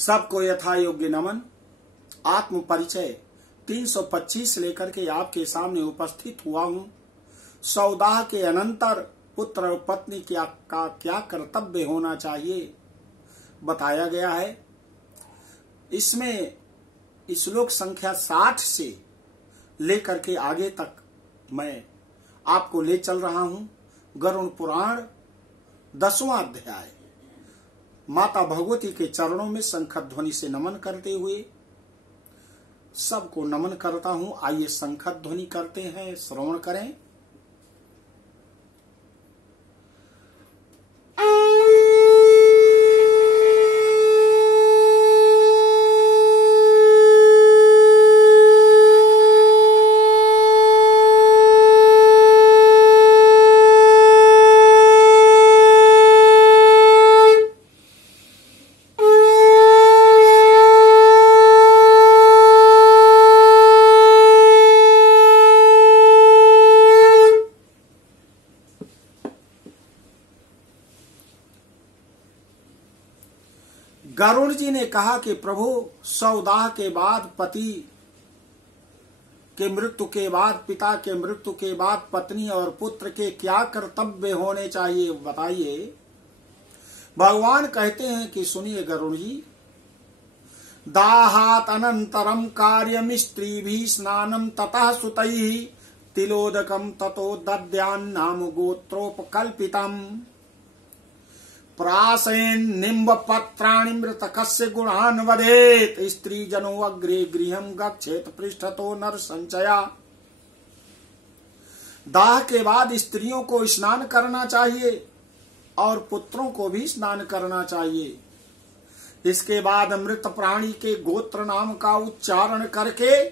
सबको यथा योग्य नमन। आत्म परिचय 325 लेकर के आपके सामने उपस्थित हुआ हूँ। सौदाह के अनंतर पुत्र और पत्नी का क्या कर्तव्य होना चाहिए बताया गया है। इसमें श्लोक संख्या 60 से लेकर के आगे तक मैं आपको ले चल रहा हूँ। गरुड़ पुराण 10वां अध्याय। माता भगवती के चरणों में शंखध्वनि से नमन करते हुए सबको नमन करता हूँ। आइए शंखध्वनि करते हैं, श्रवण करें। गरुड़ जी ने कहा कि प्रभु, सौदाह के बाद पति के मृत्यु के बाद, पिता के मृत्यु के बाद पत्नी और पुत्र के क्या कर्तव्य होने चाहिए बताइए। भगवान कहते हैं कि सुनिए गरुड़ जी, दाहात अनंतरम कार्यम स्त्रीभिः स्नानम ततः सुतैः तिलोदकम ततो दद्यान्नाम गोत्रोपकल्पितम् प्रासेन निम्ब पत्राणि मृतकस्य गुणान् वदेत स्त्री जनो अग्रे गृहं गच्छेत पृष्ठतो नर संचया। दाह के बाद स्त्रियों को स्नान करना चाहिए और पुत्रों को भी स्नान करना चाहिए। इसके बाद मृत प्राणी के गोत्र नाम का उच्चारण करके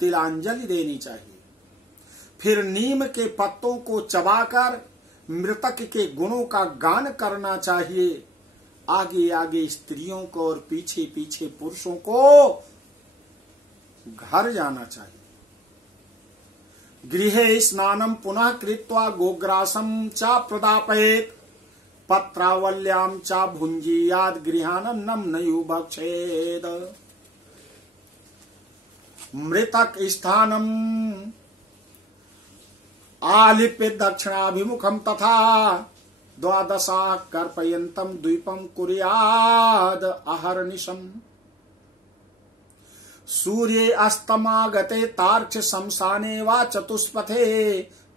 तिलांजलि देनी चाहिए। फिर नीम के पत्तों को चबाकर मृतक के गुणों का गान करना चाहिए। आगे आगे स्त्रियों को और पीछे पीछे पुरुषों को घर जाना चाहिए। गृहे स्नानम पुनः कृत्वा गोग्रासम च प्रदापयेत पत्रावल्याम च भुंजीयाद गृहानन्नम नयु भक्षेद। मृतक स्थानम आलिप्य दक्षिणाभिमुखम तथा द्वादशा कर्पयन्तम द्वीपम कुर्याद अहर्निशम। सूर्ये अस्तमागते तार्क्ष शमशाने वा चतुष्पथे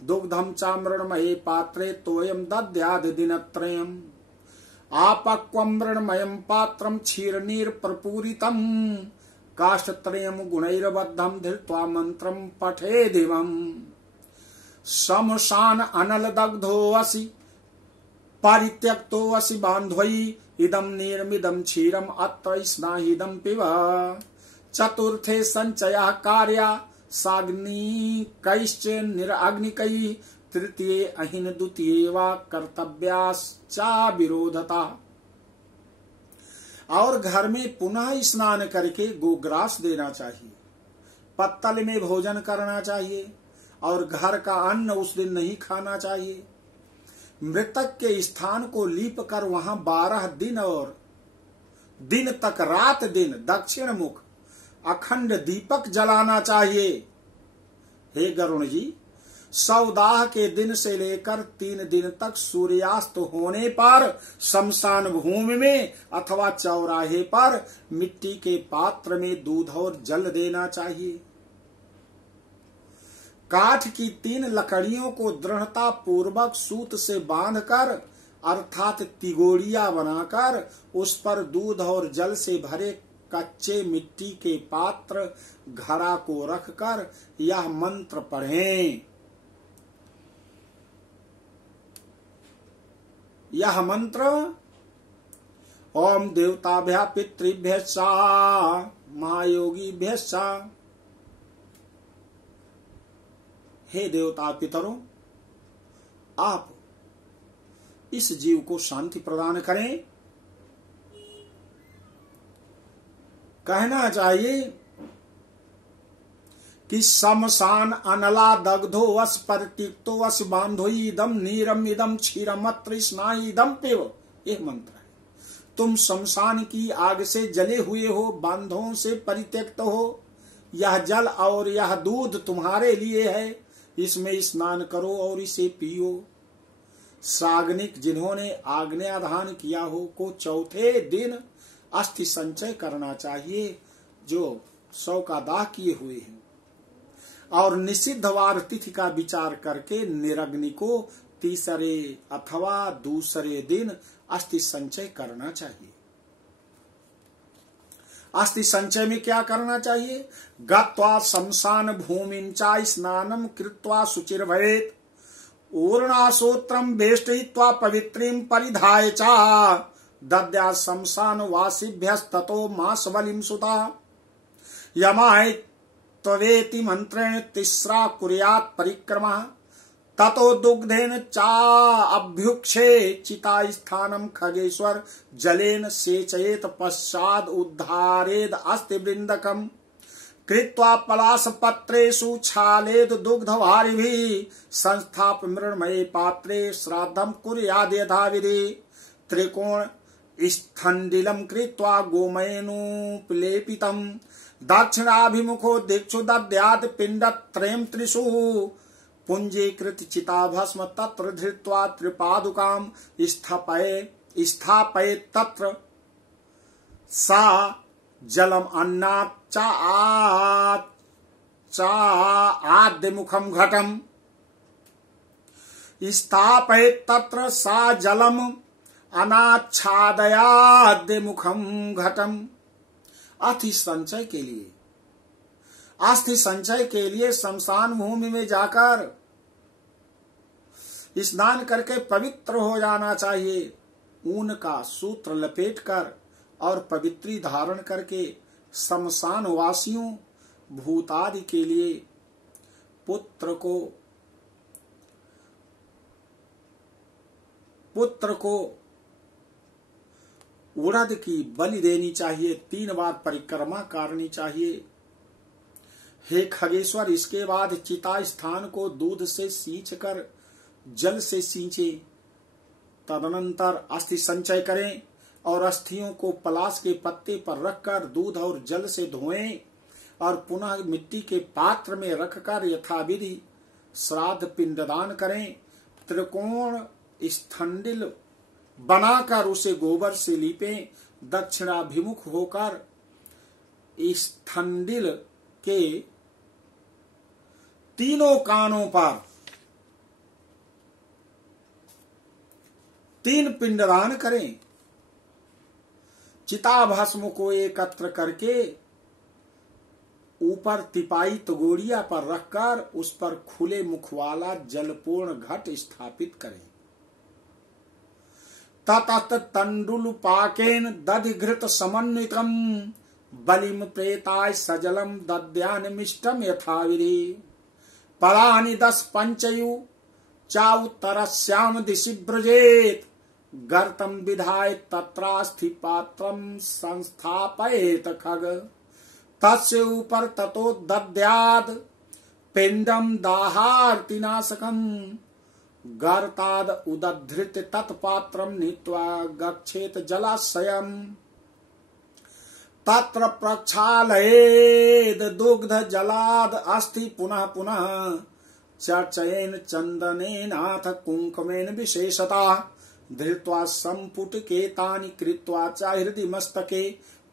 दुग्धम च मृण्मये पात्रे तोयम दद्याद दिनत्रयम्। आपक्वम मृण्मयम् पात्रम क्षीरनीर प्रपूरितम काष्ठत्रयम् गुणैर्बद्धम धृत्वा मंत्रम पठे दिवम्। शमशान अनल दग्धो असि परित्यक्तो असि बान्धवै इदम निर्मिदम क्षीरम अत्र स्नाहिदम पिब। चतुर्थे संचयः कार्या साग्निकैश्च निरग्निकै तृतीये अहिन द्वितीये वा कर्तव्याश्चा विरोधता। और घर में पुनः स्नान करके गोग्रास देना चाहिए, पत्तल में भोजन करना चाहिए और घर का अन्न उस दिन नहीं खाना चाहिए। मृतक के स्थान को लीप कर वहां 12 दिन और दिन तक रात दिन दक्षिण मुख अखंड दीपक जलाना चाहिए। हे गरुण जी, सौदाह के दिन से लेकर 3 दिन तक सूर्यास्त होने पर शमशान भूमि में अथवा चौराहे पर मिट्टी के पात्र में दूध और जल देना चाहिए। काठ की 3 लकड़ियों को दृढ़ता पूर्वक सूत से बांधकर अर्थात तिगोड़िया बनाकर उस पर दूध और जल से भरे कच्चे मिट्टी के पात्र घड़ा को रखकर यह मंत्र पढ़ें। यह मंत्र ओम देवताभ्यः पितृभ्यश्च महायोगिभ्यश्च। हे देवता पितरों, आप इस जीव को शांति प्रदान करें। कहना चाहिए कि शमशान अनला दग्धो वस परितिक्तो वस बांधोई इदम नीरम इदम क्षीरमत्र स्नाई इदम पिब। यह मंत्र है। तुम शमशान की आग से जले हुए हो, बंधों से परित्यक्त हो। यह जल और यह दूध तुम्हारे लिए है, इसमें स्नान करो और इसे पियो। साग्निक जिन्होंने आज्ञाधान किया हो को चौथे दिन अस्थि संचय करना चाहिए, जो 100 का दाह किए हुए हैं। और निषिद्ध वार तिथि का विचार करके निरग्नि को तीसरे अथवा दूसरे दिन अस्थि संचय करना चाहिए। अस्थि संचय में क्या करना चाहिए? गत्वा शमशान भूमिं चा स्नानम कृत्वा शुचिर भवेत्, ऊर्णासोत्रम वेष्टयित्वा पवित्रीं परिधाय चा दद्यात् शमशान वासिभ्यस्ततो मास बलिं सुता। यमाय त्वेति मंत्रेण तिस्रा कुर्यात् परिक्रमा, ततो दुग्धेन चा अभ्युक्षे चिता स्थानम खगेश्वर जलेन सेचयेत पश्चाद उद्धारेद अस्ति वृंदकम, कृत्वा पलाश पत्रेषु छालेद दुग्ध भारिभिः, संस्थाप मृण्मये पात्रे श्राद्धम कुर्याद् यथा विधि। त्रिकोण स्थंडिलम कृत्वा गोमयेनोपलेपितम, दक्षिणाभिमुखो दिक्षु दद्यात् पिंडत्रयं त्रिषु, पुंजीकृत चिता भस्म तत्र धृत्वा त्रिपादुकाम स्थापयेत् तत्र सा जलम अन्नात् चा आद्य मुखम घटम, स्थापयेत् तत्र सा जलम अनाच्छादयाद्य मुखम घटम। अस्थि संचय के लिए, अस्थि संचय के लिए शमशान भूमि में जाकर स्नान करके पवित्र हो जाना चाहिए। ऊन का सूत्र लपेटकर और पवित्री धारण करके शमशान वासियों भूतादि के लिए पुत्र को उड़द की बलि देनी चाहिए, 3 बार परिक्रमा करनी चाहिए। हे खगेश्वर, इसके बाद चिता स्थान को दूध से सींच कर जल से सींचे, तदनंतर अस्थि संचय करें और अस्थियों को पलाश के पत्ते पर रखकर दूध और जल से धोएं और पुनः मिट्टी के पात्र में रखकर यथाविधि श्राद्ध पिंडदान करें। त्रिकोण स्थंडिल बनाकर उसे गोबर से लीपें। दक्षिणाभिमुख होकर स्थंडिल के तीनों कानों पर 3 पिंडदान करें। चिता भस्म को एकत्र करके ऊपर तिपाई तगोड़िया पर रखकर उस पर खुले मुख वाला जलपूर्ण घट स्थापित करें। ततः तंडुलपाकेन दधिघृत समन्वितम बलिम प्रेताय सजलम दद्यान्मिष्टम यथाविधि। परानि 10 पंचयु चाउत्तरस्याम दिशि व्रजेत, गर्तम विधाय तत्रास्थि पात्रम संस्थापयेत खग। तस्य ऊपर ततो दद्याद पिंडम दाहार्तिनाशकम, गर्ताद उदधृत तत्पात्रम नीत्वा गच्छेत जलाशयम। तत्र प्रक्षालयेद दुग्ध जलाद अस्थि पुनः पुनः, चर्चयेन चंदनेनाथ कुंकुमेन विशेषता, धृत्वा संपुटकेतानि कृत्वा च हृदि मस्तके,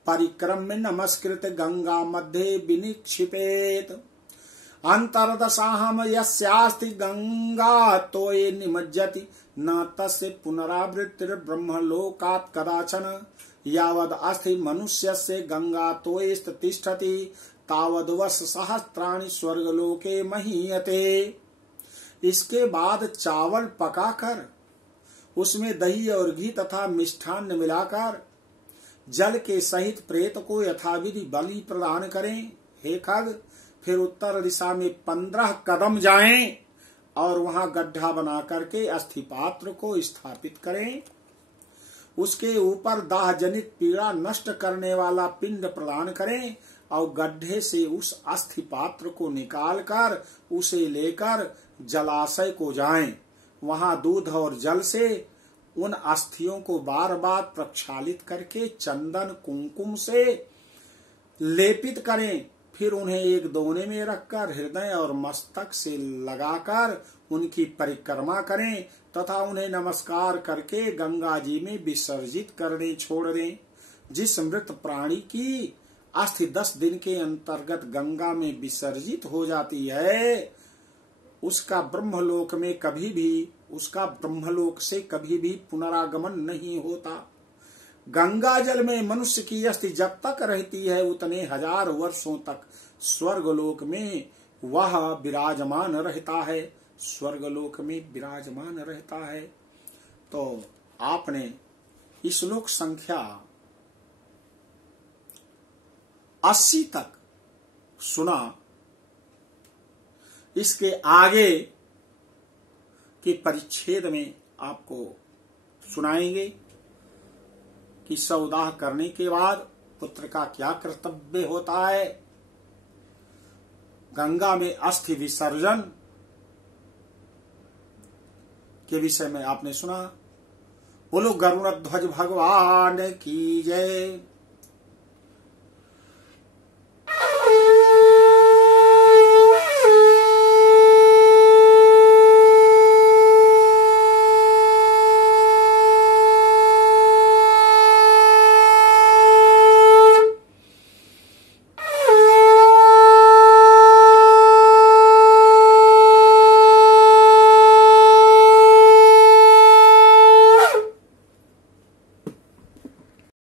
परिक्रम्य नमस्कृत गंगा मध्ये विनिक्षिपेत। अंतर्दशाहम यस्यास्ति गंगा तोये निमज्जति, न तस्य पुनरावृत्तिर ब्रह्मलोकात् कदाचन। यावद अस्ति मनुष्यस्य गंगा तोयेस्त तिष्ठति, तावद वर्ष सहस्त्राणि स्वर्गलोके महीयते। इसके बाद चावल पकाकर उसमें दही और घी तथा मिष्ठान्न मिलाकर जल के सहित प्रेत को यथाविधि बलि प्रदान करें। हे खग, फिर उत्तर दिशा में 15 कदम जाएं और वहां गड्ढा बना करके अस्थि पात्र को स्थापित करें। उसके ऊपर दाह जनित पीड़ा नष्ट करने वाला पिंड प्रदान करें और गड्ढे से उस अस्थि पात्र को निकालकर उसे लेकर जलाशय को जाएं। वहां दूध और जल से उन अस्थियों को बार बार प्रक्षालित करके चंदन कुमकुम से लेपित करें। फिर उन्हें एक दोने में रखकर हृदय और मस्तक से लगाकर उनकी परिक्रमा करें तथा उन्हें नमस्कार करके गंगा जी में विसर्जित करने छोड़ दें। जिस मृत प्राणी की अस्थि 10 दिन के अंतर्गत गंगा में विसर्जित हो जाती है, उसका ब्रह्मलोक से कभी भी पुनरागमन नहीं होता। गंगा जल में मनुष्य की अस्थि जब तक रहती है उतने 1000 वर्षों तक स्वर्गलोक में वह विराजमान रहता है, स्वर्गलोक में विराजमान रहता है। तो आपने श्लोक संख्या 80 तक सुना। इसके आगे के परिच्छेद में आपको सुनाएंगे कि सौदाह करने के बाद पुत्र का क्या कर्तव्य होता है। गंगा में अस्थि विसर्जन के विषय में आपने सुना। बोलो गरुड़ ध्वज भगवान की जय।